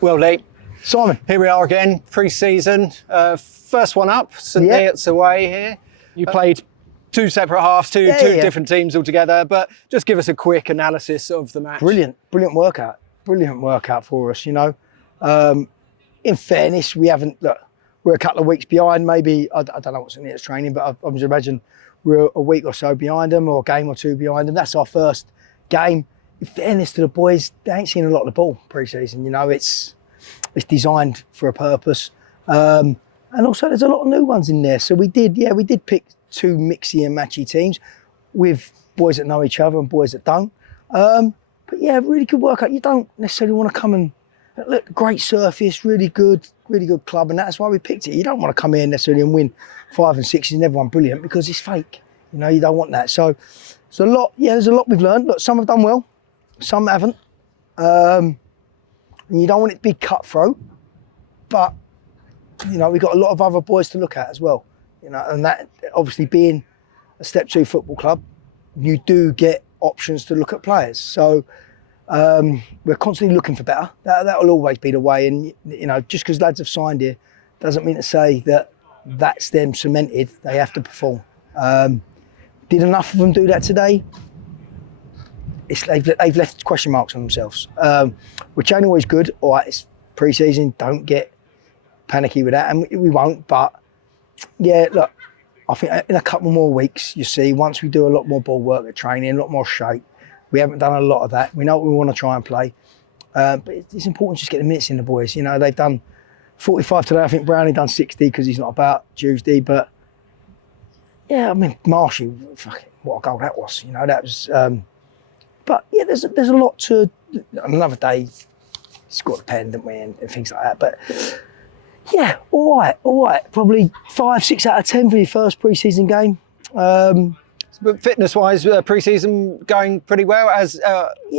Well, Lee, Simon, here we are again, pre-season. First one up, St Neots away here. You played two separate halves, two different teams altogether, but just give us a quick analysis of the match. Brilliant workout for us, you know. In fairness, we haven't, look, we're a couple of weeks behind, maybe, I don't know what's in Neots training, but I would imagine we're a week or so behind them, or a game or two behind them. That's our first game. In fairness to the boys, they ain't seen a lot of the ball pre-season, you know. It's designed for a purpose. And also there's a lot of new ones in there. So we did pick two mixy and matchy teams with boys that know each other and boys that don't. But yeah, really good workout. You don't necessarily want to come and look, great surface, really good club, and that's why we picked it. You don't want to come here necessarily and win 5 and 6 and everyone brilliant, because it's fake. You know, you don't want that. So it's a lot. Yeah, there's a lot we've learned. Look, some have done well, some haven't. And you don't want it to be cutthroat, but you know, we've got a lot of other boys to look at as well. You know, and that obviously being a Step 2 football club, you do get options to look at players. So we're constantly looking for better. That will always be the way. And you know, just because lads have signed here doesn't mean to say that that's them cemented. They have to perform. Did enough of them do that today? They've left question marks on themselves, which ain't always good. All right, it's pre-season, don't get panicky with that, and we won't. But yeah, look, I think in a couple more weeks, you see, once we do a lot more ball work at training, a lot more shape, we haven't done a lot of that. We know what we want to try and play, but it's important to just get the minutes in the boys. You know, they've done 45 today. I think Brownie done 60 because he's not about Tuesday. But yeah, I mean, Marshy, fucking what a goal that was. You know, that was. But yeah, there's a lot to. Another day, scored a pen, didn't we, and things like that. But yeah, all right. Probably 5, 6 out of 10 for your first pre-season game. But fitness-wise, pre-season going pretty well as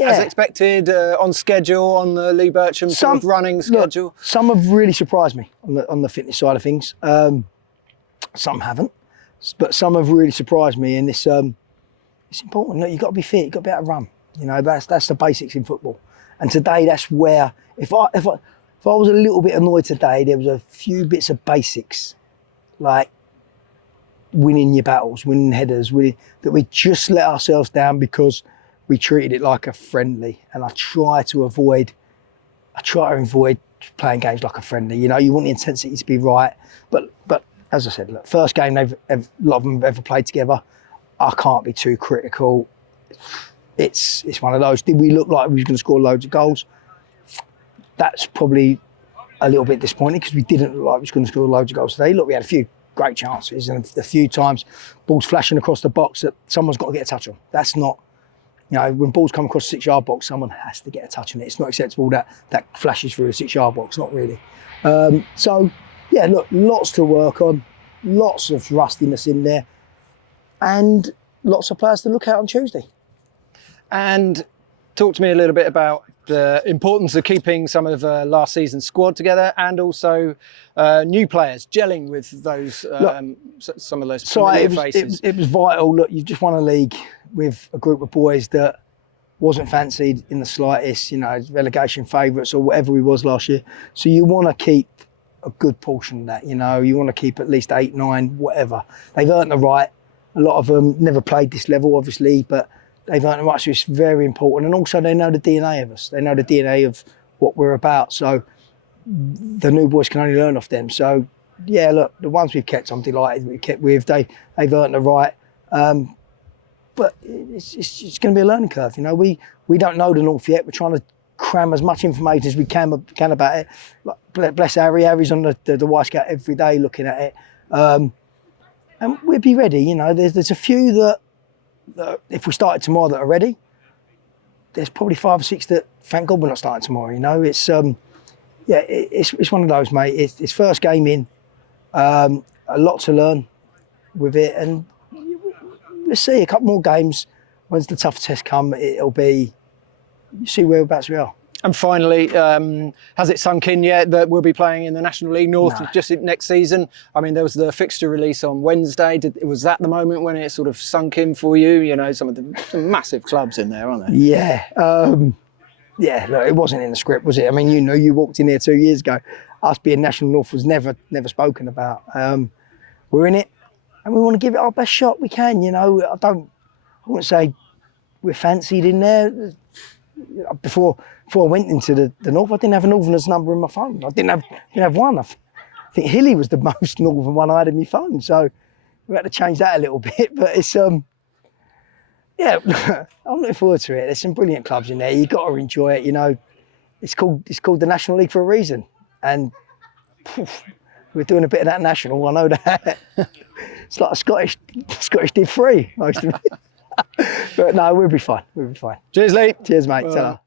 expected, on schedule, on the Lee Bircham sort of running schedule. Look, some have really surprised me on the fitness side of things. Some haven't, but some have really surprised me, and it's important. Look, you've got to be fit. You've got to be able to run. You know, that's the basics in football. And today, that's where if I was a little bit annoyed today, there was a few bits of basics, like winning your battles, winning headers, that we just let ourselves down because we treated it like a friendly. And I try to avoid playing games like a friendly. You know, you want the intensity to be right. But as I said, look, first game a lot of them have ever played together. I can't be too critical. It's one of those. Did we look like we were going to score loads of goals? That's probably a little bit disappointing because we didn't look like we were going to score loads of goals today. Look, we had a few great chances and a few times balls flashing across the box that someone's got to get a touch on. That's not, you know, when balls come across the 6-yard box, someone has to get a touch on it. It's not acceptable that flashes through the 6-yard box, not really. So, yeah, look, lots to work on, lots of rustiness in there, and lots of players to look at on Tuesday. And talk to me a little bit about the importance of keeping some of last season's squad together, and also new players gelling with those some of those familiar faces. It was vital. Look, you just won a league with a group of boys that wasn't fancied in the slightest. You know, relegation favourites or whatever we was last year. So you want to keep a good portion of that. You know, you want to keep at least 8, 9, whatever. They've earned the right. A lot of them never played this level, obviously, but they've earned the right, so it's very important. And also they know the DNA of us. They know the DNA of what we're about. So the new boys can only learn off them. So yeah, look, the ones we've kept, I'm delighted we've kept with. They've earned the right. But it's going to be a learning curve. You know, we don't know the North yet. We're trying to cram as much information as we can about it. Like, bless Harry. Harry's on the White Scout every day looking at it. And we'll be ready. You know, there's a few that if we started tomorrow that are ready, there's probably 5 or 6 that, thank God we're not starting tomorrow. You know, it's it's one of those, mate. It's first game in, a lot to learn with it, and we'll see a couple more games. When's the tough test come, it'll be, you see whereabouts we are. And finally, has it sunk in yet that we'll be playing in the National League North just next season? I mean, there was the fixture release on Wednesday. Was that the moment when it sort of sunk in for you? You know, some massive clubs in there, aren't there? Yeah. yeah, look, it wasn't in the script, was it? I mean, you know, you walked in here 2 years ago. Us being National North was never spoken about. We're in it, and we want to give it our best shot we can. You know, I wouldn't say we're fancied in there. Before I went into the North, I didn't have a Northerners number in my phone. I didn't have one. I think Hilly was the most Northern one I had in my phone. So we had to change that a little bit. But it's yeah, I'm looking forward to it. There's some brilliant clubs in there. You got to enjoy it. You know, it's called the National League for a reason, and we're doing a bit of that national. I know that. It's like a Scottish Div 3, most of it. But no, we'll be fine. We'll be fine. Cheers, Lee. Cheers, mate. Ta-ra.